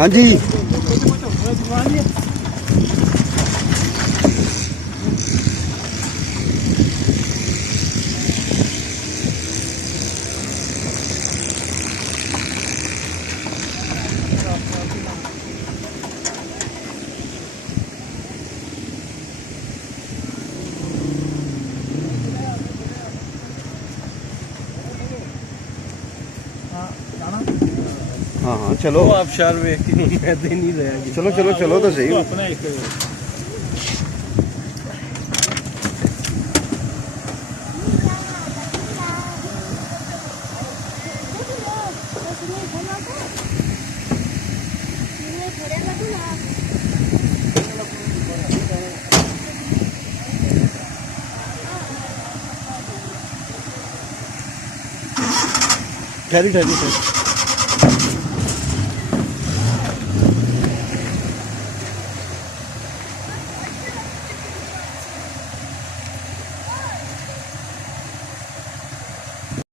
ਹਾਂਜੀ हाँ हाँ चलो आप शहर में मैं दे नहीं रहा। चलो चलो चलो तो सही अपना एक ठहरी ठहरी ठहरी